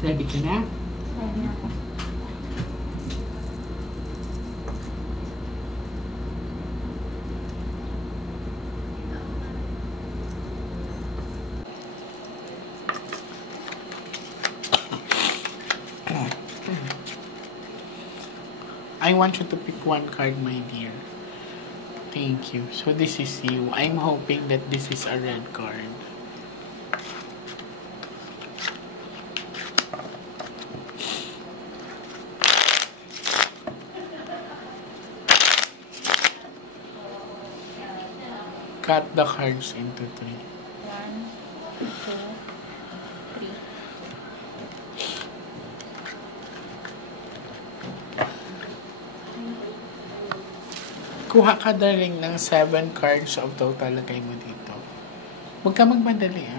Ready ka na? Ready na po. I want you to pick one card, my dear. Thank you. So this is you. I'm hoping that this is a red card. Cut the cards into three. 1, 2, 3. Kuha ka darling ng 7 cards of total. Lagay mo dito. Huwag ka magmadali, ah.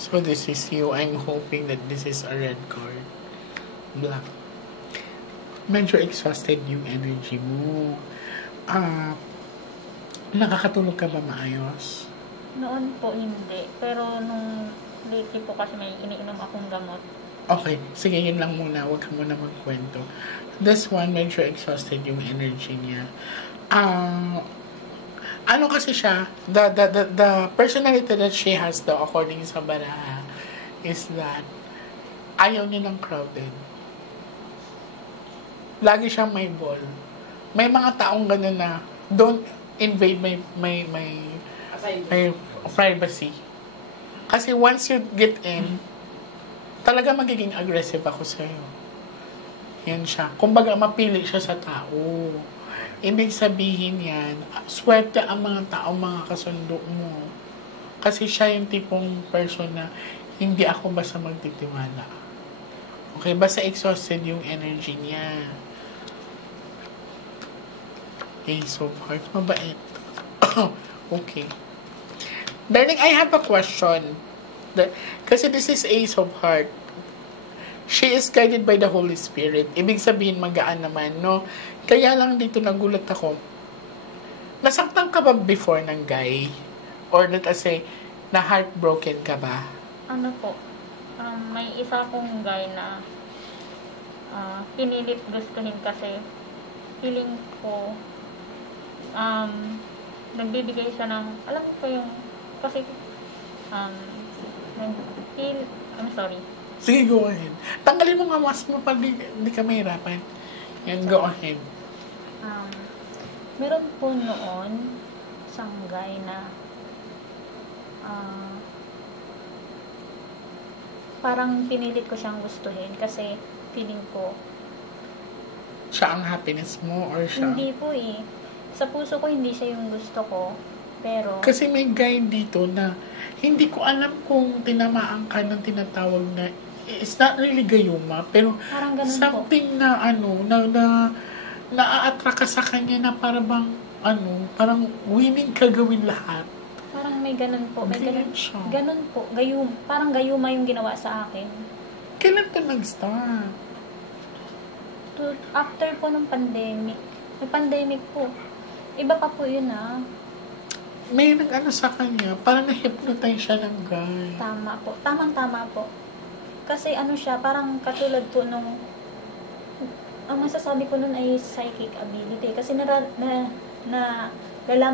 So this is you. I'm hoping that this is a red card. Black. Medyo exhausted yung energy mo. Nakakatulog ka ba maayos? Noon po hindi. Pero nung lately po kasi may iniinom akong gamot. Okay, sige, yun lang muna. Huwag ka muna magkwento. This one, medyo exhausted yung energy niya. Ano kasi siya, the personality that she has though, according sa baraha, is that ayaw niya ng crowded. Lagi siyang may ball. May mga taong gano'n na don't invade my privacy. Kasi once you get in, talaga magiging aggressive ako sa'yo. Yan siya. Kumbaga, mapili siya sa tao. Ibig sabihin yan, swerte ang mga tao, mga kasundo mo. Kasi siya yung tipong person na hindi ako basta magtitiwala. Okay, basta exhausted yung energy niya. Ace of Hearts, mabait. Okay. Darling, I have a question. Kasi this is Ace of Hearts. She is guided by the Holy Spirit. Ibig sabihin, magaan naman, no? Kaya lang dito nagulat ako. Nasaktan ka ba before ng guy? Or let's say, na heartbroken ka ba? Ano po, may isa akong guy na pinilit gustuhin kasi feeling ko nagbibigay siya ng, alam ko yung, kasi nag-feel, I'm sorry. Sige, go ahead. Tanggalin mo nga mas mo pa, di ka mahirapan. Yan, go ahead. Meron po noon isang guy na parang pinilit ko siyang gustuhin kasi feeling ko Siya ang happiness mo or siya? hindi po eh. Sa puso ko hindi siya yung gusto ko, pero Kasi may guy dito na hindi ko alam kung tinamaan ka ng tinatawag na it's not really gayuma, pero parang ganun po. something na na-a-attract ka sa kanya na para bang parang willing ka gawin lahat. Parang may ganun po. May ganun, Ganun siya. ganun po. Parang gayuma yung ginawa sa akin. Kailan ka nag-start? After po ng pandemic. May pandemic po. Iba pa po yun ah. May sa kanya, parang na-hypnotize siya ng guy. Tama po. Tamang-tama po. Kasi ano siya, parang katulad po nung ang masasabi ko nun ay psychic ability. Kasi nalalaman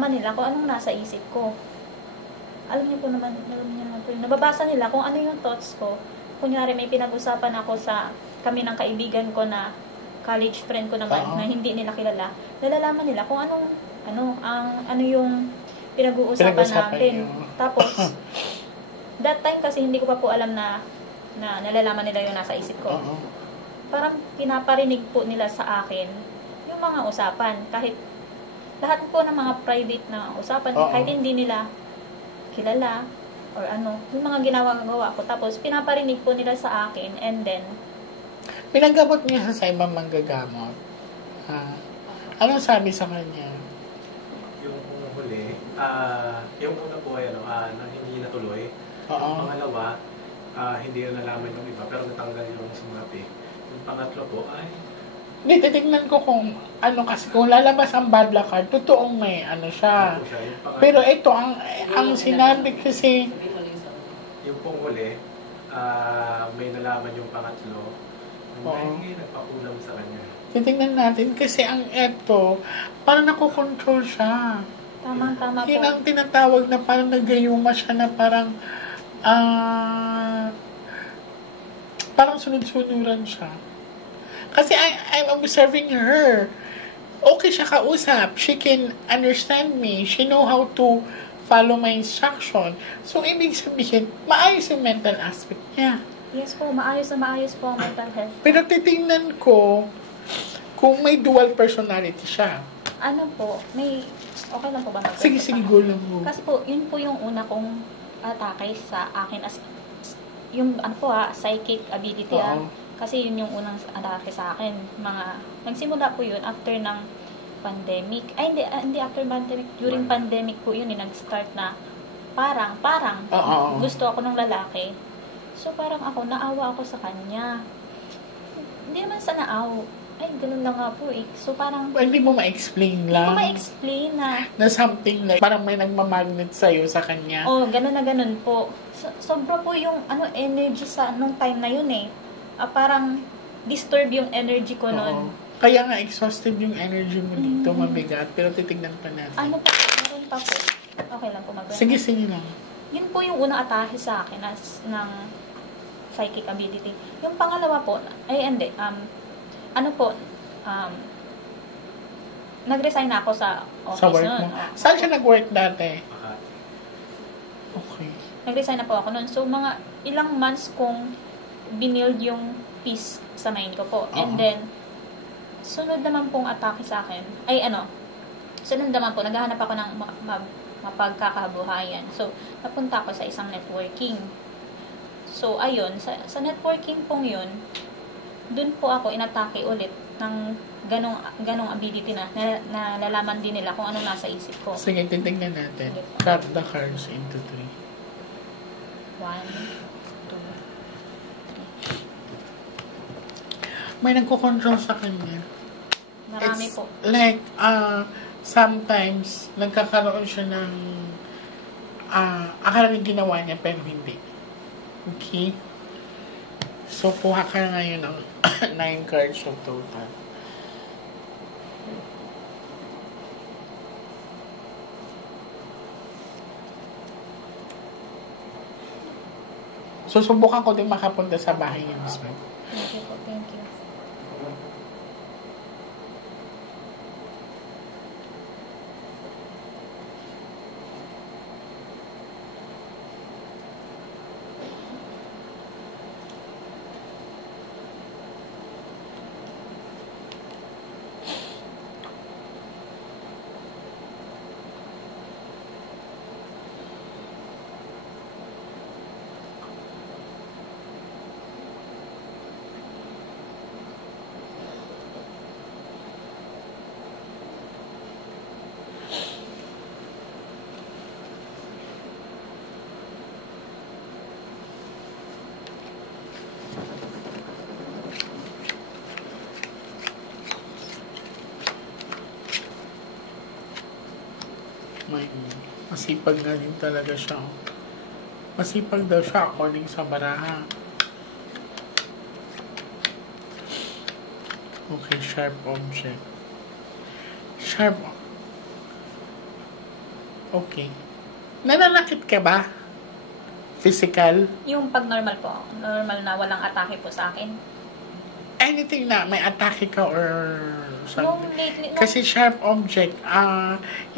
nila kung anong nasa isip ko. Alam niyo naman po yun. Nababasa nila kung ano yung thoughts ko. Kunyari may pinag-usapan ako sa kami ng kaibigan ko na college friend ko naman Oo. na hindi nila kilala, nalalaman nila kung ano yung pinag-uusapan Pinag-usapan natin. niyo. Tapos, that time kasi hindi ko pa po alam na nalalaman nila yung nasa isip ko. Oo. Parang pinaparinig po nila sa akin yung mga usapan. Kahit lahat po ng mga private na usapan, Oo. kahit hindi nila kilala or yung mga ginagawa ko. Tapos, pinaparinig po nila sa akin and then, Pinagamot niya sa ibang manggagamot. Anong sabi sa kanya? Yung huli, yung una po ay nang hindi natuloy. Oo. Yung pangalawa, hindi na nalaman yung iba, pero natanggal yung sumapi. Yung pangatlo po ay, Hindi, titignan ko kung kasi kung lalabas ang bad luck card, totoong may siya. ano po siya, yung pangatlo, Pero ito, ang sinabi kasi, yung pong huli, may nalaman yung pangatlo, Oo. hindi nagpakulam sa kanya. titignan natin kasi ang ito, parang nakokontrol siya. tamang-tama po. Yun ang tinatawag na parang nagayuma siya na parang, parang sunod-sunuran siya. Kasi I'm observing her. Okay siya kausap. She can understand me. She know how to follow my instruction. So, ibig sabihin, maayos yung mental aspect niya. Yes po, maayos na maayos po ang mental health. Pero titingnan ko kung may dual personality siya. Okay lang po ba? Sige, go lang mo. Kasi po, yun po yung una kong atake sa akin as yung psychic ability. Oo. Kasi yun yung unang atake sa akin. Nagsimula po yun after ng pandemic. Ay, hindi after pandemic. During pandemic po yun, nag-start na parang Oo. gusto ako ng lalaki. So, parang naawa ako sa kanya. Hindi naman sa naaw. Ay, ganun lang nga po eh. So, parang, Hindi mo ma-explain hindi ko lang. ma-explain Na something like, parang may nagmamagnet sa'yo sa kanya. ganun na ganun po. Sobra po yung energy sa nung time na yun eh. Parang disturb yung energy ko Oo. nun. Kaya nga, exhausted yung energy mo dito, mabigat. Pero titignan pa natin. Meron pa po. Okay lang po mag-run. Sige lang. Yun po yung unang atake sa akin ng psychic ability. Yung pangalawa po, hindi. Nag-resign na ako sa office Sa work nun. mo. Saan siya nag-work dati? Makati. Okay. Nag-resign na po ako nun. So, mga ilang months kong binild yung peace sa mind ko po. And then, sunod naman pong atake sa akin, sunod naman po, naghahanap ako ng mapagkakabuhayan. So, napunta ako sa isang networking. So, ayun, sa networking pong yun, dun po ako inatake ulit ng ganong ability na nalalaman din nila kung anong nasa isip ko. Sige, titignan natin. Cut the cards into 3. 1, 2, May nagko-control sa kanya. marami It's po. like, sometimes, nagkakaroon siya ng, akala rin ginawa niya, pero hindi. Okay? So, kuha ka ngayon ng 9 cards of total. So, subukan ko din makapunta sa bahay niya mismo. Thank you po, thank you. Masipag na din talaga siya. Masipag daw siya according sa baraha. Okay, sharp object. Sharp. Okay. Nananakit ka ba? Physical? Yung pag normal po, normal na walang atake po sa akin. anything na may atake ka or Nung something. lately, Kasi sharp object,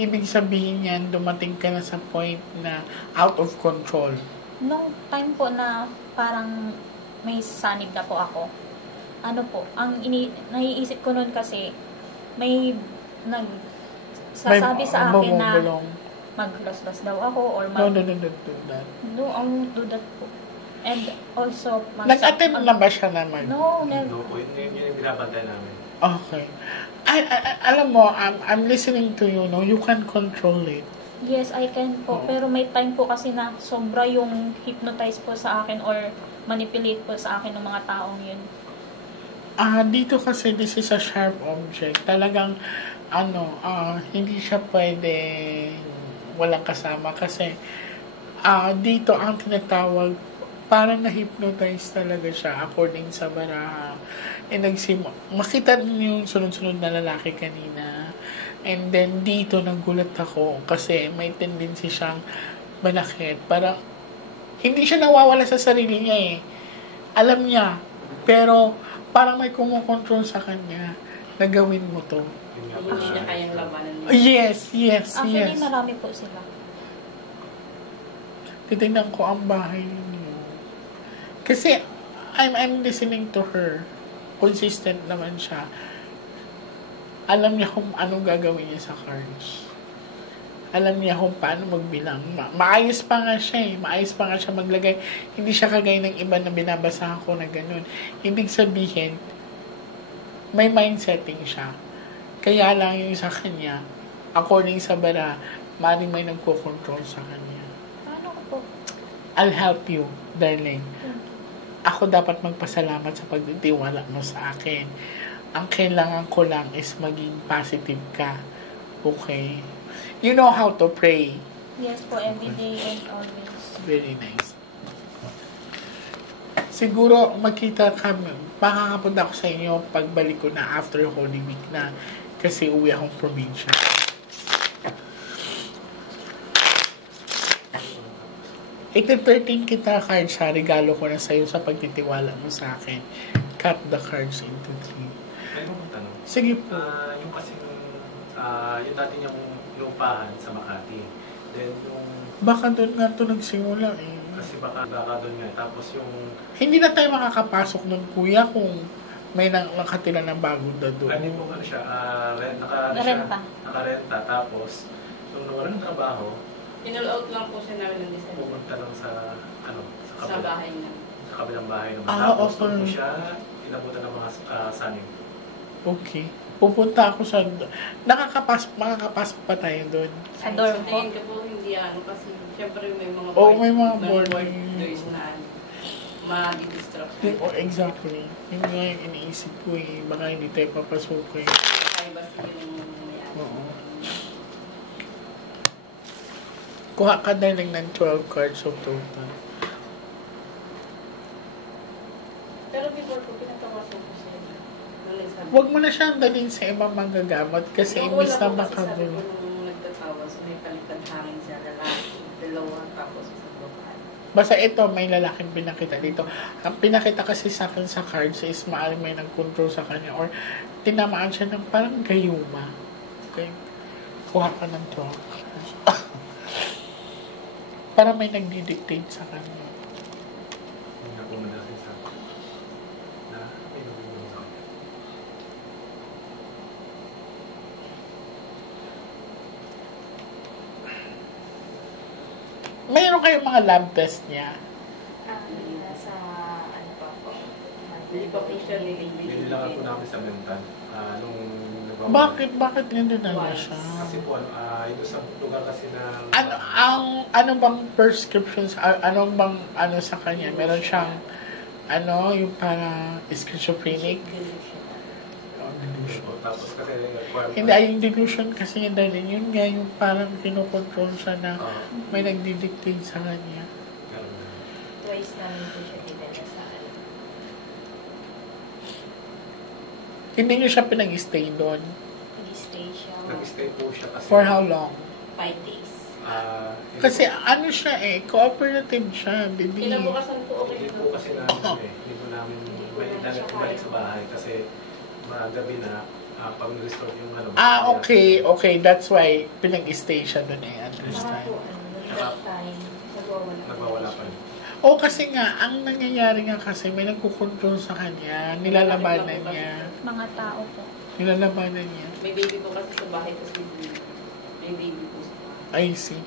ibig sabihin yan, dumating ka na sa point na out of control. nung time po na parang may sanig na po ako, ano po, naiisip ko noon kasi, may nagsasabi sa akin na bumubulong. mag-los-los daw ako or No, don't do that. No, I won't do that po. And also, Nag-attempt na ba siya naman? No, never. No po, yun yung binabantay namin. Okay. Alam mo, I'm listening to you, no? You can control it. Yes, I can po. Pero may time po kasi na sobra yung hypnotize po sa akin or manipulate po sa akin ng mga taong yun. Dito kasi this is a sharp object. Talagang, hindi siya pwede walang kasama kasi dito ang tinatawag parang na-hypnotize talaga siya according sa baraha. Makita niyo yung sunod-sunod na lalaki kanina. And then dito nagulat ako kasi may tendency siyang manakit. Parang hindi siya nawawala sa sarili niya eh. Alam niya. Pero parang may kumukontrol sa kanya na gawin mo to. Hindi niya kayang labanan. Yes. Actually, marami po sila. Titignan ko ang bahay niyo. Kasi, I'm listening to her. Consistent naman siya. Alam niya kung anong gagawin niya sa cards. Alam niya kung paano magbilang. Maayos pa nga siya eh. Maayos pa nga siya maglagay. Hindi siya kagaya ng iba na binabasa ko na ganun. Ibig sabihin, may mind setting siya. Kaya lang yung sa kanya, according sa bara, maaaring may nagko-control sa kanya. Paano ko po? I'll help you, darling. Ako dapat magpasalamat sa pagtitiwala mo sa akin. Ang kailangan ko lang is maging positive ka. Okay? You know how to pray. Yes po, every day and always. Very nice. Siguro magkita kami. Makakapunta ako sa inyo pagbalik ko na after Holy Week na kasi uwi akong probinsya. Ito 13 kita cards sa regalo ko na sa'yo sa pagtitiwala mo sa akin. Cut the cards into 3. Pwede mo tanong? Sige po. Yung kasi yung dati niyang lupahan sa Makati. Then yung... Baka doon nga ito nagsimula eh. Kasi baka doon nga. Tapos yung... Hindi na tayo makakapasok doon, kuya, kung may nakatira na bagong na doon. Ano po ano siya? Narenta. Nakarenta. Tapos, nung nawala ng trabaho, In-all-out lang po siya namin ng December. pumunta lang sa Sa bahay niya. sa kabilang bahay naman. okay. Tapos doon po siya inabutan ng mga sanim. Okay. Pupunta ako sa... Makakapasok pa tayo doon. Sa dorm Sa po. tingin ko po hindi kasi syempre may mga May mga board. boarders na ma-distraction. Oh, exactly. Yun nga yung iniisip ko eh. Baka hindi tayo papasukin. Privacy yung may Oo. Kuha ka na lang ng 12 cards of total. Pero before ko, pinatawasan ko siya. Huwag mo na siyang dalhin sa ibang manggagamot kasi imbis na makagulo. Sabi ko nung nagtatawa, so may palitan hangin siya lalaki. Dalawa tapos sa babae. Basta ito, may lalaking pinakita dito. Ang pinakita kasi sa akin sa cards is maaaring may nag-control sa kanya or tinamaan siya ng parang gayuma. Okay? Kuha ka ng 12 cards. Para may nagdi-dictate sa kanya. Hindi na pumunta sa na may nagulong sa akin. Mayroon kayong mga lab test niya. Nasa ano pa po. Hindi pa po siya Nilaga po namin sa mental. Nung Bakit hindi na siya? Kasi po, ito sa lugar kasi na... Ano bang prescriptions, anong bang sa kanya? Meron siyang, yung parang schizophrenic? Oh, delusion. Tapos kasi... Hindi, yung delusion kasi yun dahil yun nga yung parang kinokontrol siya na may nagdidictate sa kanya. Twice namin po siya dinala sa ano. Hindi niyo siya pinag-stay doon. Nag-stay siya. Nag-stay po siya kasi... For how long? 5 days. Kasi siya cooperative siya, baby. Kinabukasan po okay Hindi na. po kasi namin hindi po namin may internet bumalik sa bahay kasi gabi na pag-restore yung ano. Okay. That's why pinag-stay siya doon eh. Saka Understand. po, that time, Nagwawala pa rin. Kasi nga, ang nangyayari nga kasi may nagkukontrol sa kanya. Nilalabanan niya. Mga tao po. Nilalabanan niya. May baby po kasi sa bahay kasi may baby po sa bahay. I see.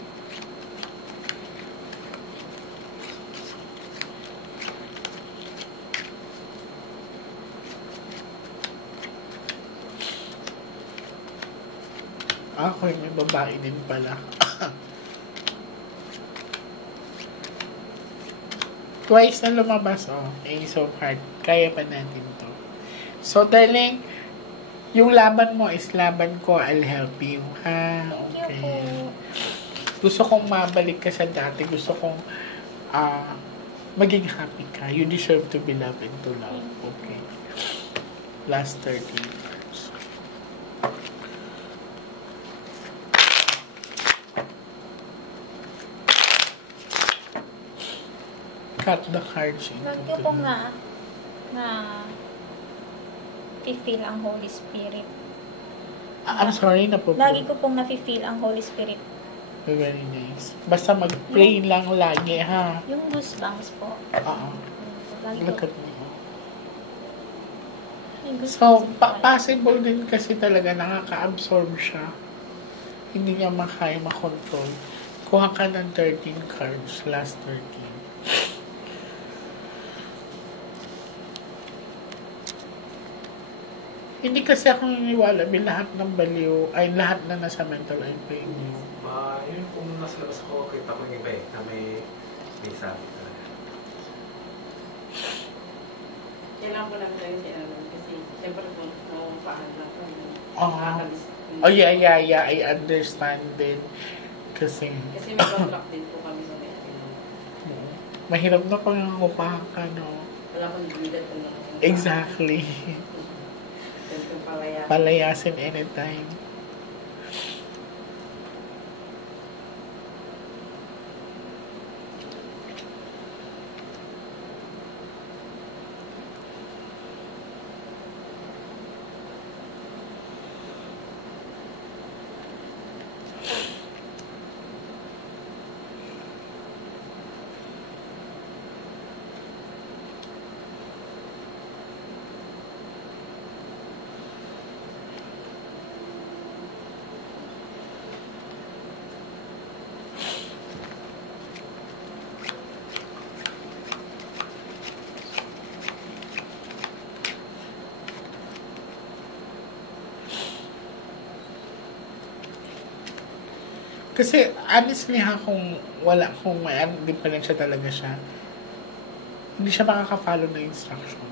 Ako may babae din pala. Twice na lumabas, Ace of Heart. Kaya pa natin to. So, darling, yung laban mo is laban ko. I'll help you. Ha? Thank you Okay. po. Gusto kong mabalik ka sa dati. Gusto kong maging happy ka. You deserve to be loved and to love. Okay. Last 13 years. Cut the cards into Lagi ko pong na feel ang Holy Spirit. I'm sorry na po. Lagi ko pong na-feel ang Holy Spirit. Very nice. Basta mag-pray lang lagi, ha? Yung goosebumps po. Oo. Lagi Look ko. at me. Yung So, goosebumps po. possible din kasi talaga nakaka-absorb siya. Hindi niya makaya makontrol. Kuha ka ng 13 cards, last 13. Hindi kasi ako naniniwala, may lahat ng baliw, ay lahat na nasa mental ay fake news. Yun kung nasa labas ko, kita ko yung iba na may sabi talaga. Kailangan po namin tayo tinanong kasi siyempre po nauupahan na po. Yeah, I understand din. Kasi, Kasi may contract din po kami sa may mahirap na pang upahan ka, no? wala pong libidat po ng Exactly. Yung palaya. Palayasin anytime. Kasi, honestly ha, kung hindi pa rin siya talaga siya, hindi siya makaka-follow ng instruction.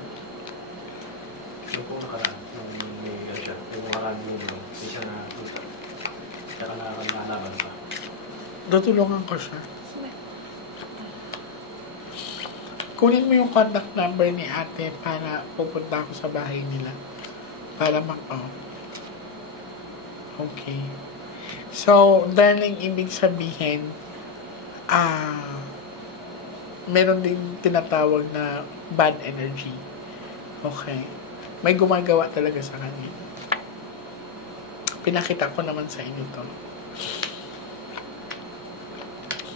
Yung po nakaraan, nung may siya, yung nakaraan yung hindi siya natuto. Pero nakakalaban pa. Tutulungan ko siya. Kunin mo yung contact number ni ate para pupunta ako sa bahay nila. Para Okay. So, darling, ibig sabihin, meron din tinatawag na bad energy. Okay. May gumagawa talaga sa kanya. Pinakita ko naman sa inyo to.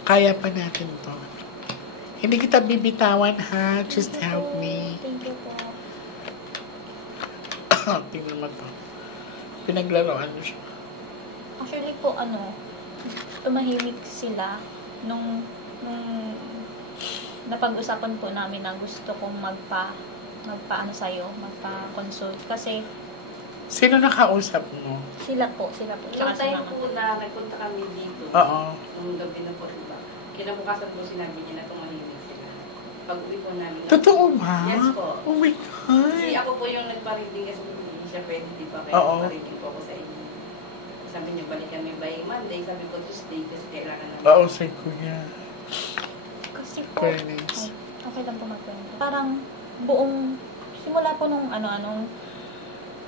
Kaya pa natin to. Hindi kita bibitawan, ha? Just help me. Thank you po. Tingnan mo to. Pinaglaruan mo siya. Actually po, tumahimik sila nung napag-usapan po namin na gusto kong magpa-consult. Kasi Sino nakausap mo? sila po. Ilang Tsaka si time mama. po na nagpunta kami dito. Oo. Nung gabi na po, diba? Kinabukasan po sinabi niya na tumahimik sila. Pag-uwi po namin. Totoo ba? Yes po. Oh my Kasi God. ako po yung nagpa-reading kasi hindi siya pwede, di ba? Kaya Oo. nagpa-reading po ako sa inyo. Sabi niyo, balikan mo by Monday. Sabi ko, Tuesday kasi kailangan namin. Oo, say kuya. Kasi po, Very nice. okay lang po magkwento. Parang buong, simula po nung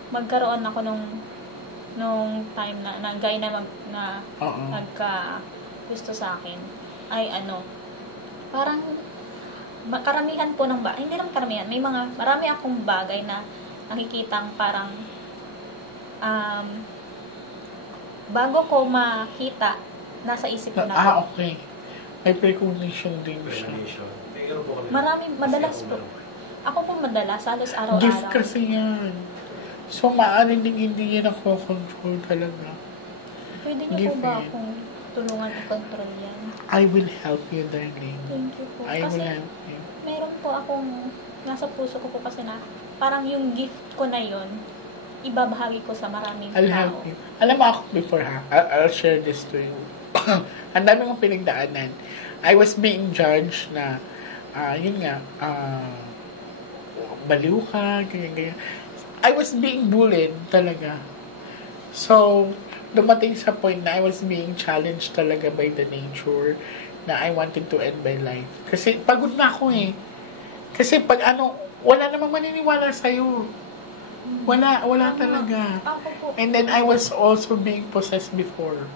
magkaroon ako nung time na guy na Oo. nagka gusto sa akin, ay parang karamihan po ng hindi naman karamihan, marami akong bagay na nakikitang parang bago ko makita, nasa isip ko na po. Okay. May precognition din siya. Revelation. Pero po kami. Madalas po. Ako po madalas, halos araw-araw. Gift kasi yan. So, maaaring din hindi yan control talaga. Pwede niyo po Gift ba yan. akong tulungan i-control yan? I will help you, darling. Thank you po. I Kasi will help you. meron po akong, nasa puso ko po kasi na, parang yung gift ko na yon ibabahagi ko sa maraming I'll tao. help you. Alam mo ako before ha, I'll share this to you. Ang dami kong pinagdaanan. I was being judged na, yun nga, baliw ka, ganyan. I was being bullied talaga. So, dumating sa point na I was being challenged talaga by the nature na I wanted to end my life. Kasi pagod na ako eh. Kasi pag wala namang maniniwala sa'yo. Wala talaga. Ako po. And then I was also being possessed before.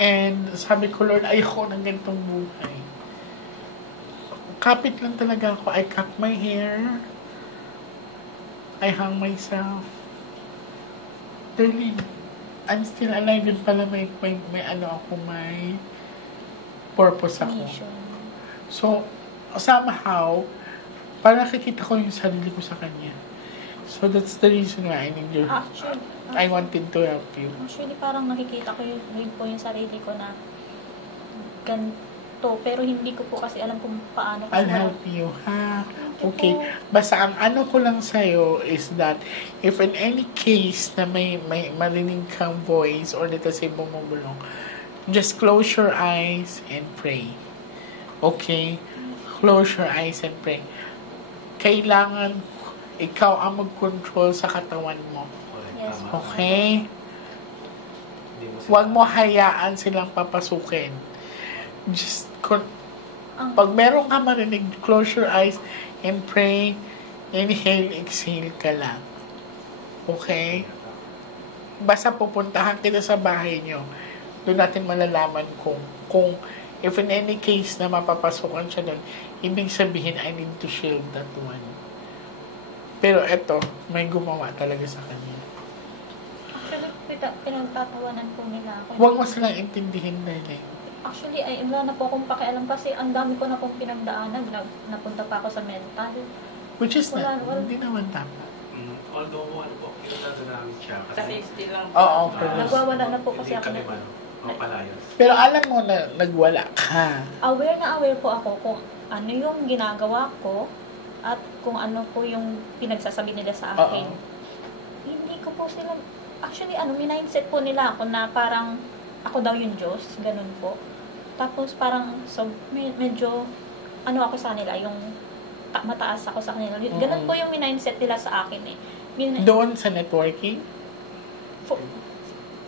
And sabi ko, Lord, ayoko ng ganitong buhay. Kapit lang talaga ako. I cut my hair. I hung myself. Darling, I'm still alive din pala may purpose ako. Mission. So, somehow, parang nakikita ko yung sarili ko sa kanya. So, that's the reason why I need your help. I wanted to help you. Actually, parang nakikita ko yun po yung sarili ko na ganito. Pero hindi ko po kasi alam kung paano. I'll help you, ha? Thank you Okay. po. Basta ang ko lang sa'yo is that if in any case na may marinig kang voice or let's say bumubulong, just close your eyes and pray. Okay? Close your eyes and pray. Kailangan ikaw ang mag-control sa katawan mo. Yes. Okay? Hindi mo sila- Huwag mo hayaan silang papasukin. Just, pag meron ka marinig, close your eyes and pray. Inhale, exhale ka lang. Okay? Basta pupuntahan kita sa bahay nyo. Doon natin malalaman kung if in any case na mapapasukan siya doon, ibig sabihin, I need to shield that one. Pero eto, may gumawa talaga sa kanya. Actually, pinagtatawanan po nila ako. Huwag mo silang intindihin na yun. Actually, ay wala na po akong pakialam kasi ang dami ko na pong pinagdaanan. Napunta pa ako sa mental. Which is Wala. hindi naman tama. Although, kinatado namin siya. Kasi still lang. Oo, Nagwawala na po kasi hindi ako. kami mapalayas. Pero alam mo na nagwala ka. Aware po ako kung ano yung ginagawa ko at kung ano po yung pinagsasabi nila sa akin. Oo. Hindi ko po sila, actually, minindset po nila ako na parang ako daw yung Diyos, ganun po. Tapos parang, so, medyo, ako sa nila, yung mataas ako sa kanila. Ganun po yung minindset nila sa akin eh. Doon sa networking?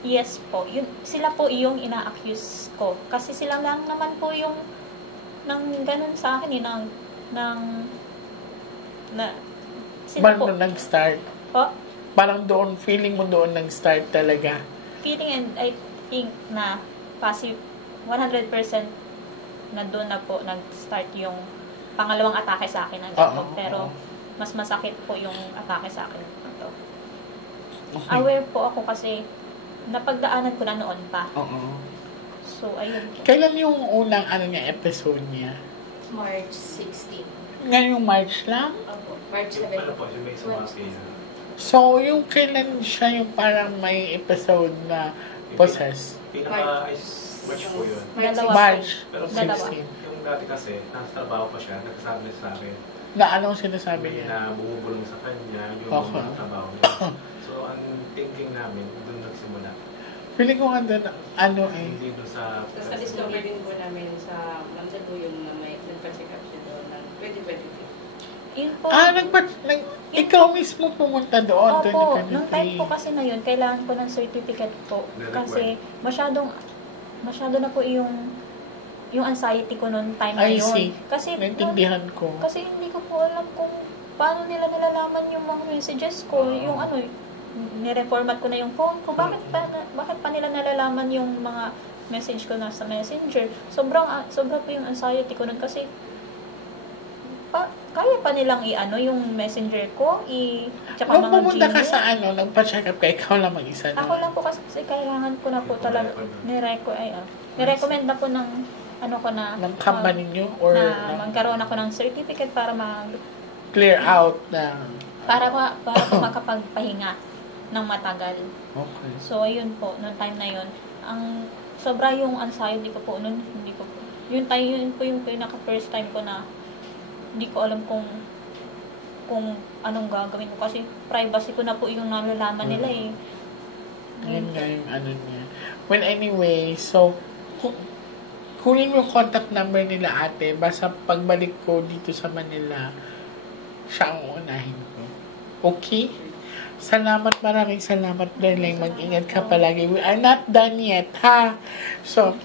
Yes po. Sila po yung ina-accuse ko. Kasi sila lang naman po yung nang ganun sa akin eh, sila Parang po. doon nag-start. Po? Parang doon, feeling mo doon nag-start talaga. Feeling and I think na passive 100% na doon na po nag-start yung pangalawang atake sa akin ng ganito. Pero mas masakit po yung atake sa akin ito. Okay. Aware po ako kasi napagdaanan ko na noon pa. Oo. So, ayun po. Kailan yung unang episode niya? March 16. Ngayong March lang? Opo, March Yung 7. pala po, yung may sumapi na So, yung kailan siya yung parang may episode na possess? March po yun. Dalawa. March Pero Dalawa. 16. yung dati kasi, nasa trabaho pa siya, nagsasabi sa akin, Na anong sinasabi niya? na bumubulong sa kanya, yung Okay. mga trabaho niya. So, ang thinking namin, doon nagsimula. Feeling ko nga doon, Hindi doon sa... Tapos na-discover din po namin sa Mandaluyong na may nagpa-check up siya doon ng 2023. Yun po. Ikaw mismo pumunta doon, Opo, nung 2023. time po kasi na yun, kailangan ko ng certificate po. Kasi masyado na po yung anxiety ko noong time na I yun. see. Kasi, Naintindihan ko. kasi hindi ko po alam kung paano nila nalalaman yung mga messages ko. Yung nireformat ko na yung phone ko. Bakit pa nila nalalaman yung mga message ko na sa messenger? Sobra po yung anxiety ko nun kasi kaya pa nilang i-ano yung messenger ko, tsaka Nung mga pumunta ka Gmail. sa nagpa-check up ka, ikaw lang mag-isa na. Ako lang po kasi kailangan ko na po talaga, nirecommend na po ng, Ng company nyo or na magkaroon ako ng certificate para clear out na. para po makapagpahinga ng matagal. Okay. So, ayun po, noong time na yun, sobra yung anxiety ko po, hindi ko po. Yun po yung pinaka-first time ko na hindi ko alam kung anong gagawin ko. Kasi privacy ko na po yung nalalaman nila eh. Yun nga yung niya. Well, anyway, so, kunin mo yung contact number nila ate, basta pagbalik ko dito sa Manila, siya ang unahin ko. Okay? Salamat, maraming salamat, darling. Mag-ingat ka palagi. We are not done yet, ha? So,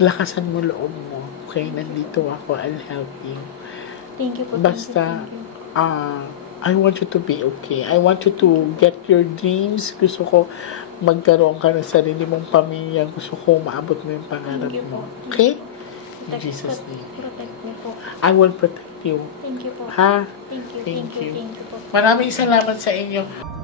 lakasan mo loob mo. Okay? Nandito ako. I'll help you. Thank you po. Basta, thank you. I want you to be okay. I want you to get your dreams. Gusto ko magkaroon ka ng sarili mong pamilya. Gusto ko maabot mo yung pangarap Thank you mo. po. Okay? In Protect- Jesus' name. Protect me po. I will protect you. Thank you po. Ha? Thank you. Thank you. Thank you po. Maraming salamat sa inyo.